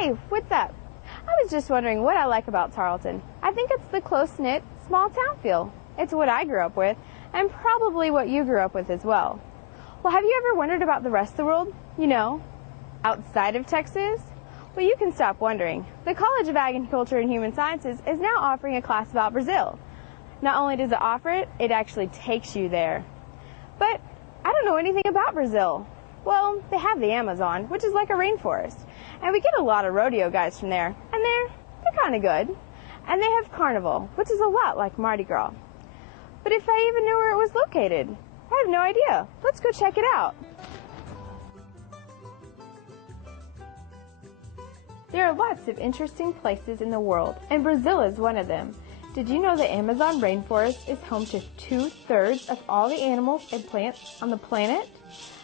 Hey, what's up? I was just wondering what I like about Tarleton. I think it's the close-knit, small-town feel. It's what I grew up with, and probably what you grew up with as well. Well, have you ever wondered about the rest of the world? You know, outside of Texas? Well, you can stop wondering. The College of Agriculture and Human Sciences is now offering a class about Brazil. Not only does it offer it, it actually takes you there. But I don't know anything about Brazil. Well, they have the Amazon, which is like a rainforest. And we get a lot of rodeo guys from there, and they're kind of good. And they have Carnival, which is a lot like Mardi Gras. But if I even knew where it was located, I have no idea. Let's go check it out. There are lots of interesting places in the world, and Brazil is one of them. Did you know the Amazon rainforest is home to 2/3 of all the animals and plants on the planet?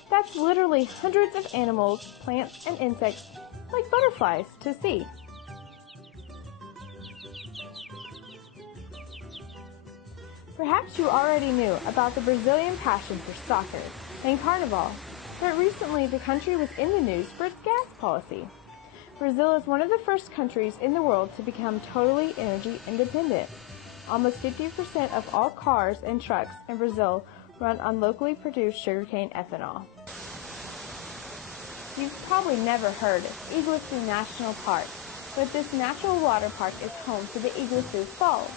That's literally hundreds of animals, plants, and insects, like butterflies, to see. Perhaps you already knew about the Brazilian passion for soccer and Carnival, but recently the country was in the news for its gas policy. Brazil is one of the first countries in the world to become totally energy independent. Almost 50% of all cars and trucks in Brazil run on locally produced sugarcane ethanol. You've probably never heard of Iguaçu National Park, but this natural water park is home to the Iguaçu Falls.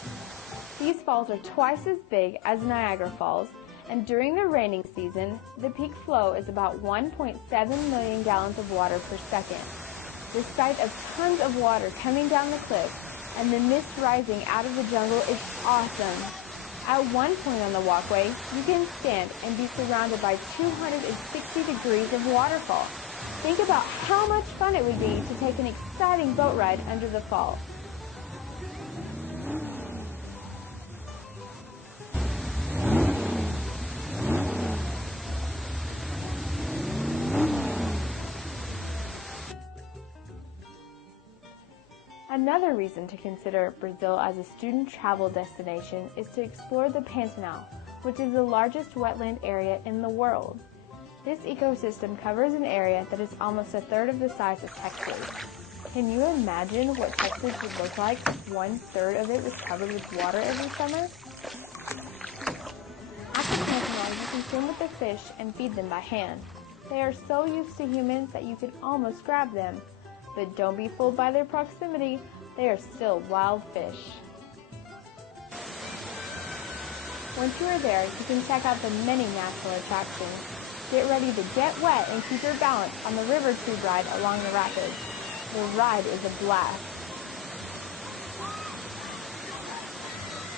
These falls are twice as big as Niagara Falls, and during the raining season, the peak flow is about 1.7 million gallons of water per second. The sight of tons of water coming down the cliff and the mist rising out of the jungle is awesome. At one point on the walkway, you can stand and be surrounded by 260 degrees of waterfall. Think about how much fun it would be to take an exciting boat ride under the falls. Another reason to consider Brazil as a student travel destination is to explore the Pantanal, which is the largest wetland area in the world. This ecosystem covers an area that is almost 1/3 of the size of Texas. Can you imagine what Texas would look like if 1/3 of it was covered with water every summer? At the Pantanal, you can swim with the fish and feed them by hand. They are so used to humans that you can almost grab them. But don't be fooled by their proximity, they are still wild fish. Once you are there, you can check out the many natural attractions. Get ready to get wet and keep your balance on the river tube ride along the rapids. The ride is a blast.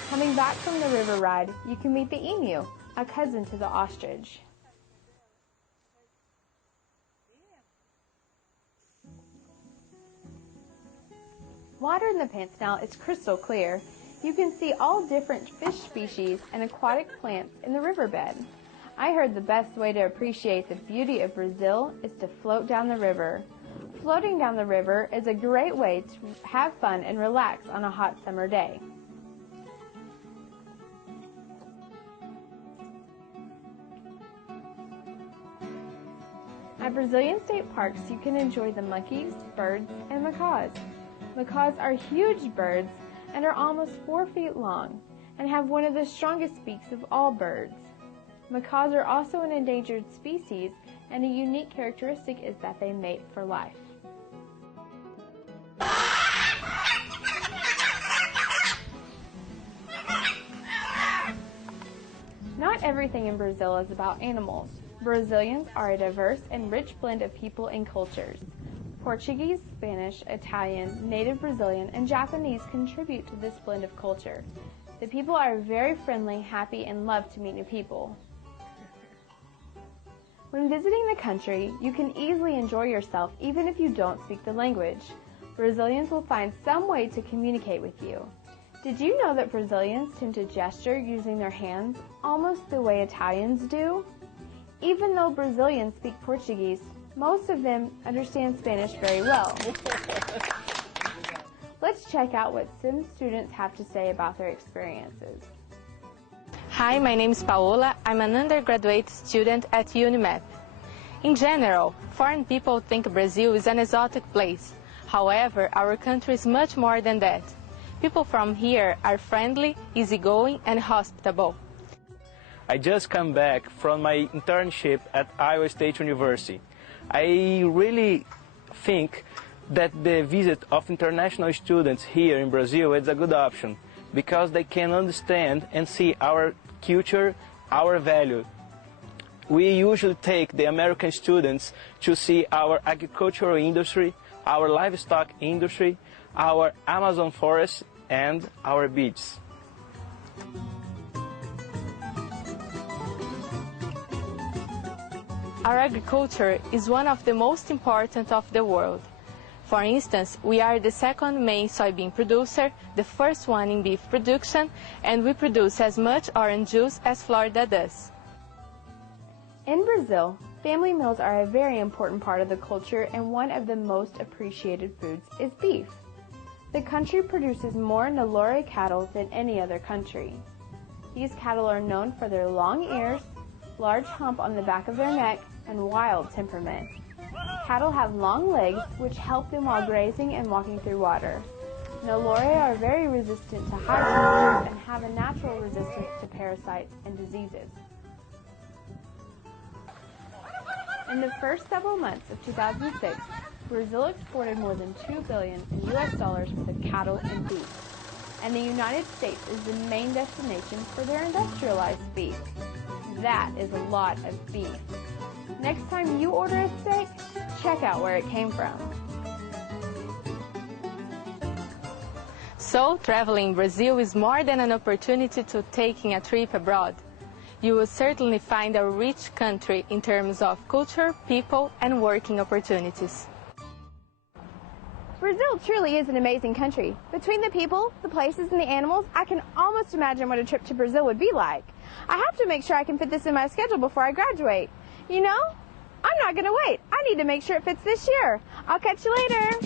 Coming back from the river ride, you can meet the emu, a cousin to the ostrich. Water in the Pantanal is crystal clear. You can see all different fish species and aquatic plants in the riverbed. I heard the best way to appreciate the beauty of Brazil is to float down the river. Floating down the river is a great way to have fun and relax on a hot summer day. At Brazilian state parks, you can enjoy the monkeys, birds, and macaws. Macaws are huge birds and are almost 4 feet long and have one of the strongest beaks of all birds. Macaws are also an endangered species, and a unique characteristic is that they mate for life. Not everything in Brazil is about animals. Brazilians are a diverse and rich blend of people and cultures. Portuguese, Spanish, Italian, native Brazilian, and Japanese contribute to this blend of culture. The people are very friendly, happy, and love to meet new people. When visiting the country, you can easily enjoy yourself even if you don't speak the language. Brazilians will find some way to communicate with you. Did you know that Brazilians tend to gesture using their hands almost the way Italians do? Even though Brazilians speak Portuguese, most of them understand Spanish very well. Let's check out what some students have to say about their experiences. Hi, my name is Paola. I'm an undergraduate student at UNIMED. In general, foreign people think Brazil is an exotic place. However, our country is much more than that. People from here are friendly, easygoing, and hospitable. I just come back from my internship at Iowa State University. I really think that the visit of international students here in Brazil is a good option because they can understand and see our culture, our value. We usually take the American students to see our agricultural industry, our livestock industry, our Amazon forest, and our beaches. Our agriculture is one of the most important of the world. For instance, we are the second main soybean producer, the first one in beef production, and we produce as much orange juice as Florida does. In Brazil, family meals are a very important part of the culture, and one of the most appreciated foods is beef. The country produces more Nelore cattle than any other country. These cattle are known for their long ears, large hump on the back of their neck, and wild temperament. Cattle have long legs, which help them while grazing and walking through water. Nelore are very resistant to high temperatures and have a natural resistance to parasites and diseases. In the first several months of 2006, Brazil exported more than $2 billion in US dollars worth of cattle and beef, and the United States is the main destination for their industrialized beef. That is a lot of beef. Next time you order a steak, check out where it came from. So, traveling in Brazil is more than an opportunity to taking a trip abroad. You will certainly find a rich country in terms of culture, people, and working opportunities. Brazil truly is an amazing country. Between the people, the places, and the animals, I can almost imagine what a trip to Brazil would be like. I have to make sure I can fit this in my schedule before I graduate. You know, I'm not going to wait. I need to make sure it fits this year. I'll catch you later.